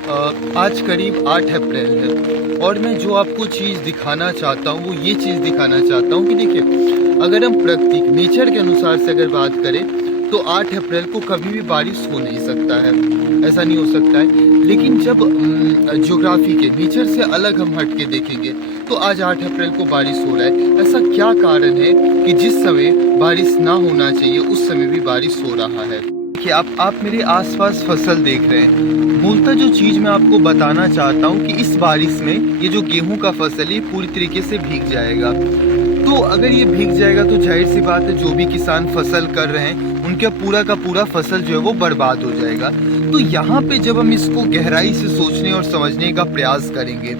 आज करीब 8 अप्रैल है और मैं जो आपको चीज़ दिखाना चाहता हूँ वो ये चीज़ दिखाना चाहता हूँ कि देखिए, अगर हम प्राकृतिक नेचर के अनुसार से अगर बात करें तो 8 अप्रैल को कभी भी बारिश हो नहीं सकता है, ऐसा नहीं हो सकता है। लेकिन जब ज्योग्राफी के नेचर से अलग हम हट के देखेंगे तो आज 8 अप्रैल को बारिश हो रहा है। ऐसा क्या कारण है कि जिस समय बारिश ना होना चाहिए उस समय भी बारिश हो रहा है? देखिए, आप मेरे आसपास फसल देख रहे हैं। मूलतः जो चीज़ मैं आपको बताना चाहता हूँ कि इस बारिश में ये जो गेहूं का फसल है पूरी तरीके से भीग जाएगा। तो अगर ये भीग जाएगा तो जाहिर सी बात है, जो भी किसान फसल कर रहे हैं उनका पूरा का पूरा फसल जो है वो बर्बाद हो जाएगा। तो यहाँ पे जब हम इसको गहराई से सोचने और समझने का प्रयास करेंगे,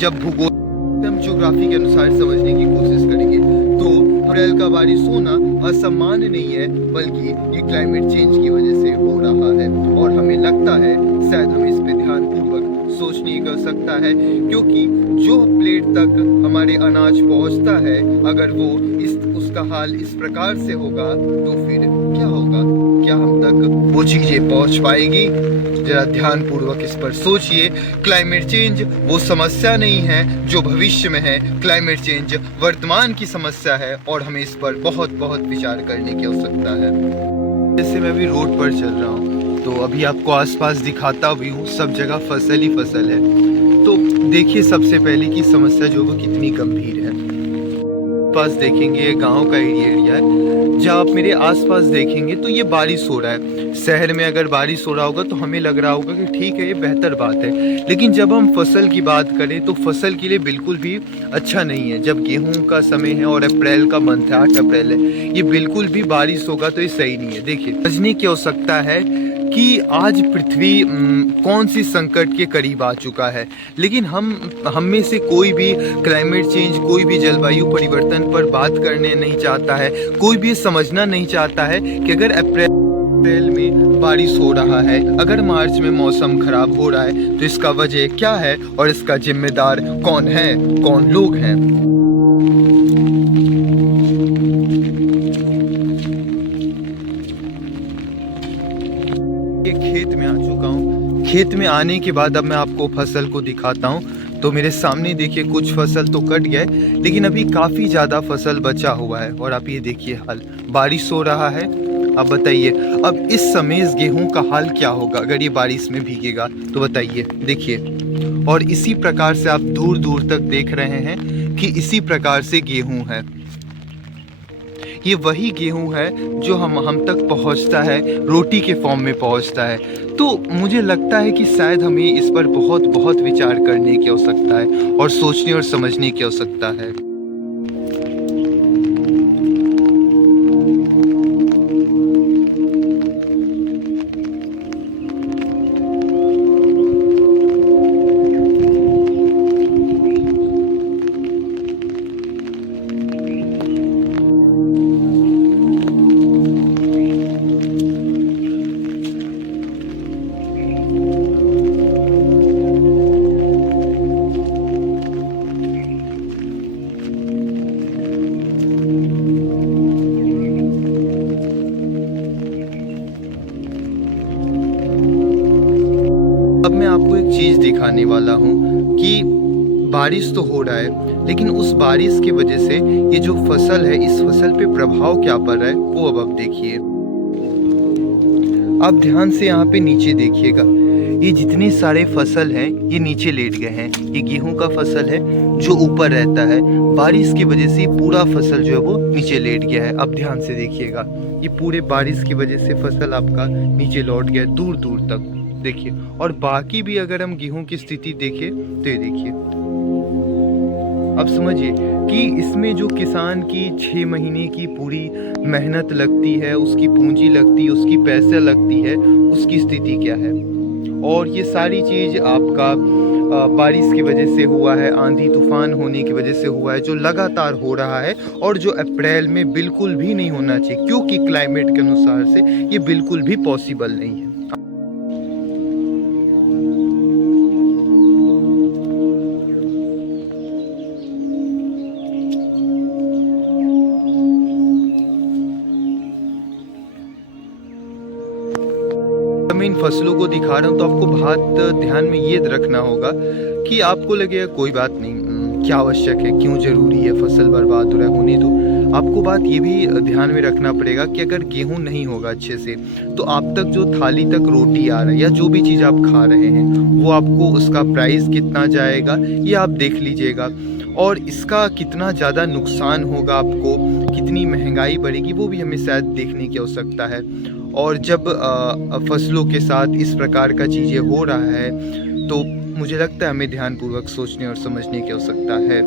जब भूगोल हम ज्योग्राफी के अनुसार समझने की कोशिश करेंगे तो अप्रैल का बारिश होना असामान्य नहीं है, बल्कि ये क्लाइमेट चेंज की वजह से हो रहा है। और हमें लगता है शायद हमें इस पे ध्यान पूर्वक सोचने कर सकता है, क्योंकि जो प्लेट तक हमारे अनाज पहुंचता है, अगर वो उसका हाल इस प्रकार से होगा तो फिर क्या होगा? क्या हम तक वो चीजें पहुंच पाएगी? जरा ध्यान पूर्वक इस पर सोचिए। क्लाइमेट चेंज वो समस्या नहीं है जो भविष्य में है, क्लाइमेट चेंज वर्तमान की समस्या है और हमें इस पर बहुत बहुत विचार करने की आवश्यकता है। जैसे मैं अभी रोड पर चल रहा हूँ तो अभी आपको आसपास दिखाता भी हूँ, सब जगह फसल ही फसल है। तो देखिए, सबसे पहले की समस्या जो वो कितनी गंभीर है। पास देखेंगे गांव का एरिया है, जहाँ आप मेरे आसपास देखेंगे तो ये बारिश हो रहा है। शहर में अगर बारिश हो रहा होगा तो हमें लग रहा होगा कि ठीक है, ये बेहतर बात है। लेकिन जब हम फसल की बात करें तो फसल के लिए बिल्कुल भी अच्छा नहीं है। जब गेहूं का समय है और अप्रैल का मंथ है, 8 अप्रैल है, ये बिल्कुल भी बारिश होगा तो ये सही नहीं है। देखिए, समझने की आवश्यकता है कि आज पृथ्वी कौन सी संकट के करीब आ चुका है। लेकिन हम में से कोई भी क्लाइमेट चेंज, कोई भी जलवायु परिवर्तन पर बात करने नहीं चाहता है। कोई भी समझना नहीं चाहता है कि अगर अप्रैल में बारिश हो रहा है, अगर मार्च में मौसम खराब हो रहा है तो इसका वजह क्या है और इसका जिम्मेदार कौन है, कौन लोग हैं। ये खेत में आ चुका हूँ। खेत में आने के बाद अब मैं आपको फसल को दिखाता हूँ। तो मेरे सामने देखिए, कुछ फसल तो कट गए लेकिन अभी काफ़ी ज़्यादा फसल बचा हुआ है। और आप ये देखिए हाल, बारिश हो रहा है। अब बताइए, अब इस समय इस गेहूं का हाल क्या होगा अगर ये बारिश में भीगेगा? तो बताइए, देखिए। और इसी प्रकार से आप दूर दूर तक देख रहे हैं कि इसी प्रकार से गेहूं है। ये वही गेहूं है जो हम तक पहुंचता है, रोटी के फॉर्म में पहुंचता है। तो मुझे लगता है कि शायद हमें इस पर बहुत बहुत विचार करने की आवश्यकता है और सोचने और समझने की आवश्यकता है। अब मैं आपको एक चीज़ दिखाने वाला हूँ कि बारिश तो हो रहा है, लेकिन उस बारिश की वजह से ये जो फसल है, इस फसल पे प्रभाव क्या पड़ रहा है वो अब आप देखिए। आप ध्यान से यहाँ पे नीचे देखिएगा, ये जितने सारे फसल हैं ये नीचे लेट गए हैं। ये गेहूं का फसल है जो ऊपर रहता है, बारिश की वजह से पूरा फसल जो है वो नीचे लेट गया है। अब ध्यान से देखिएगा, ये पूरे बारिश की वजह से फसल आपका नीचे लौट गया दूर दूर तक, देखिए। और बाकी भी अगर हम गेहूं की स्थिति देखें तो ये देखिए। अब समझिए कि इसमें जो किसान की 6 महीने की पूरी मेहनत लगती है, उसकी पूंजी लगती है, उसकी पैसे लगती है, उसकी स्थिति क्या है। और ये सारी चीज़ आपका बारिश की वजह से हुआ है, आंधी तूफान होने की वजह से हुआ है, जो लगातार हो रहा है और जो अप्रैल में बिल्कुल भी नहीं होना चाहिए, क्योंकि क्लाइमेट के अनुसार से ये बिल्कुल भी पॉसिबल नहीं है। इन फसलों को दिखा रहा हूँ तो आपको बात ध्यान में ये रखना होगा कि आपको लगेगा कोई बात नहीं, क्या आवश्यक है, क्यों ज़रूरी है, फसल बर्बाद हो रहा है, होने दो। आपको बात ये भी ध्यान में रखना पड़ेगा कि अगर गेहूँ नहीं होगा अच्छे से तो आप तक जो थाली तक रोटी आ रहा है या जो भी चीज़ आप खा रहे हैं वो आपको उसका प्राइस कितना जाएगा ये आप देख लीजिएगा, और इसका कितना ज़्यादा नुकसान होगा आपको, कितनी महंगाई बढ़ेगी वो भी हमें शायद देखने की आवश्यकता है। और जब फसलों के साथ इस प्रकार का चीज़ें हो रहा है तो मुझे लगता है हमें ध्यानपूर्वक सोचने और समझने की आवश्यकता है।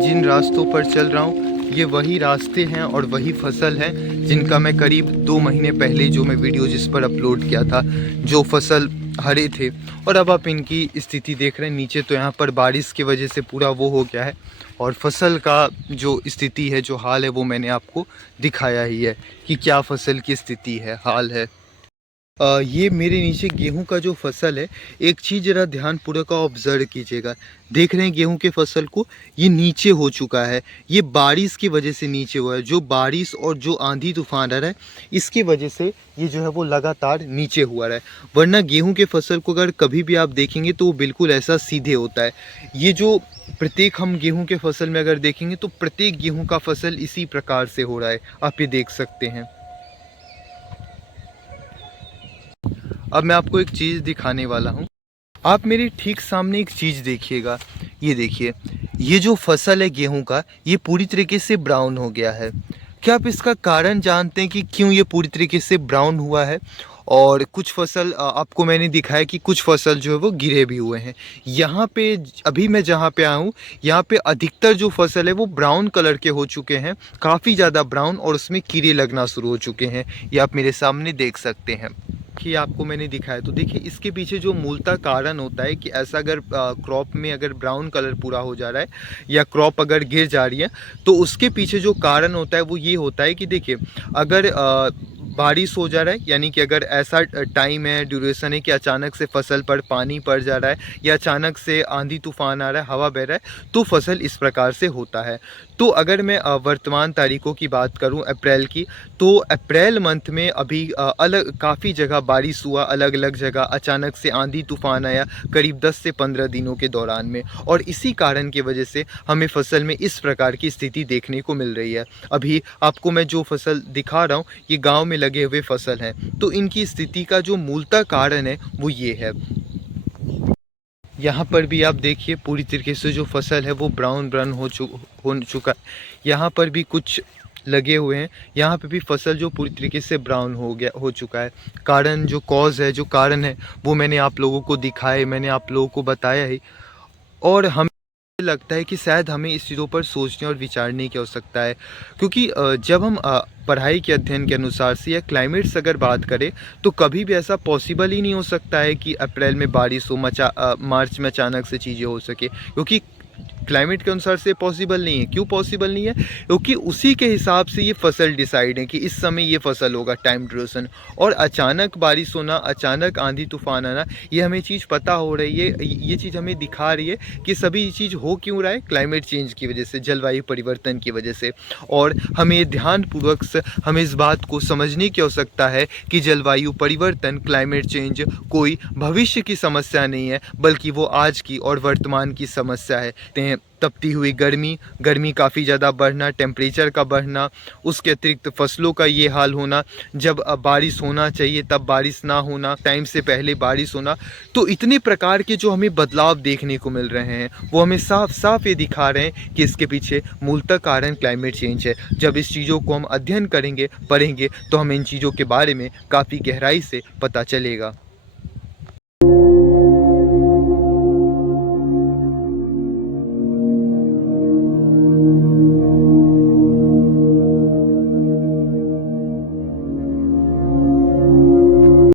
जिन रास्तों पर चल रहा हूँ ये वही रास्ते हैं और वही फसल है जिनका मैं करीब 2 महीने पहले जो मैं वीडियो जिस पर अपलोड किया था, जो फसल हरे थे, और अब आप इनकी स्थिति देख रहे हैं। नीचे तो यहाँ पर बारिश की वजह से पूरा वो हो गया है, और फसल का जो स्थिति है, जो हाल है, वो मैंने आपको दिखाया ही है कि क्या फसल की स्थिति है, हाल है। ये मेरे नीचे गेहूं का जो फसल है, एक चीज़ ज़रा ध्यानपूर्वक ऑब्ज़र्व कीजिएगा। देख रहे हैं गेहूं के फसल को, ये नीचे हो चुका है, ये बारिश की वजह से नीचे हुआ है। जो बारिश और जो आंधी तूफान आ रहा है इसकी वजह से ये जो है वो लगातार नीचे हुआ रहा है, वरना गेहूं के फसल को अगर कभी भी आप देखेंगे तो वो बिल्कुल ऐसा सीधे होता है। ये जो प्रत्येक हम गेहूँ के फसल में अगर देखेंगे तो प्रत्येक गेहूँ का फसल इसी प्रकार से हो रहा है, आप ये देख सकते हैं। अब मैं आपको एक चीज़ दिखाने वाला हूँ। आप मेरे ठीक सामने एक चीज़ देखिएगा, ये देखिए, ये जो फसल है गेहूं का, ये पूरी तरीके से ब्राउन हो गया है। क्या आप इसका कारण जानते हैं कि क्यों ये पूरी तरीके से ब्राउन हुआ है? और कुछ फसल आपको मैंने दिखाया कि कुछ फसल जो है वो गिरे भी हुए हैं। यहाँ पे अभी मैं जहाँ पे आया हूँ, यहाँ पे अधिकतर जो फसल है वो ब्राउन कलर के हो चुके हैं, काफ़ी ज़्यादा ब्राउन, और उसमें कीड़े लगना शुरू हो चुके हैं। ये आप मेरे सामने देख सकते हैं कि आपको मैंने दिखाया। तो देखिए इसके पीछे जो मूलतः कारण होता है कि ऐसा अगर क्रॉप में अगर ब्राउन कलर पूरा हो जा रहा है या क्रॉप अगर गिर जा रही है तो उसके पीछे जो कारण होता है वो ये होता है कि देखिए, अगर बारिश हो जा रहा है, यानी कि अगर ऐसा टाइम है, ड्यूरेशन है कि अचानक से फसल पर पानी पड़ जा रहा है या अचानक से आंधी तूफान आ रहा है, हवा बह रहा है, तो फसल इस प्रकार से होता है। तो अगर मैं वर्तमान तारीखों की बात करूं अप्रैल की, तो अप्रैल मंथ में अभी अलग काफ़ी जगह बारिश हुआ, अलग अलग जगह अचानक से आंधी तूफान आया करीब 10 से 15 दिनों के दौरान में, और इसी कारण की वजह से हमें फसल में इस प्रकार की स्थिति देखने को मिल रही है। अभी आपको मैं जो फसल दिखा रहा हूँ ये गाँव में लगे हुए फसल हैं, तो इनकी स्थिति का जो मूलतः कारण है वो ये है। यहाँ पर भी आप देखिए पूरी तरीके से जो फसल है वो ब्राउन ब्राउन हो चुका है। यहाँ पर भी कुछ लगे हुए हैं, यहाँ पे भी फसल जो पूरी तरीके से ब्राउन हो चुका है। कारण जो कॉज है, जो कारण है वो मैंने आप लोगों को दिखाए, मैंने आप लोगों को बताया ही। और हमें लगता है कि शायद हमें इस चीज़ों पर सोचने और विचारने की आवश्यकता है, क्योंकि जब हम पढ़ाई के अध्ययन के अनुसार से या क्लाइमेट से अगर बात करें तो कभी भी ऐसा पॉसिबल ही नहीं हो सकता है कि अप्रैल में बारिश हो, मार्च में अचानक से चीज़ें हो सके, क्योंकि क्लाइमेट के अनुसार से पॉसिबल नहीं है। क्यों पॉसिबल नहीं है? क्योंकि उसी के हिसाब से ये फसल डिसाइड है कि इस समय ये फसल होगा, टाइम ड्यूरेशन। और अचानक बारिश होना, अचानक आंधी तूफान आना, ये हमें चीज़ पता हो रही है, ये चीज़ हमें दिखा रही है कि सभी चीज़ हो क्यों रहा है, क्लाइमेट चेंज की वजह से, जलवायु परिवर्तन की वजह से। और हमें ध्यानपूर्वक से हमें इस बात को समझने की आवश्यकता है कि जलवायु परिवर्तन, क्लाइमेट चेंज कोई भविष्य की समस्या नहीं है, बल्कि वो आज की और वर्तमान की समस्या है। तपती हुई गर्मी काफ़ी ज़्यादा बढ़ना, टेम्परेचर का बढ़ना, उसके अतिरिक्त फसलों का ये हाल होना, जब बारिश होना चाहिए तब बारिश ना होना, टाइम से पहले बारिश होना, तो इतने प्रकार के जो हमें बदलाव देखने को मिल रहे हैं वो हमें साफ साफ ये दिखा रहे हैं कि इसके पीछे मूलतः कारण क्लाइमेट चेंज है। जब इस चीज़ों को हम अध्ययन करेंगे, पढ़ेंगे, तो हमें इन चीज़ों के बारे में काफ़ी गहराई से पता चलेगा।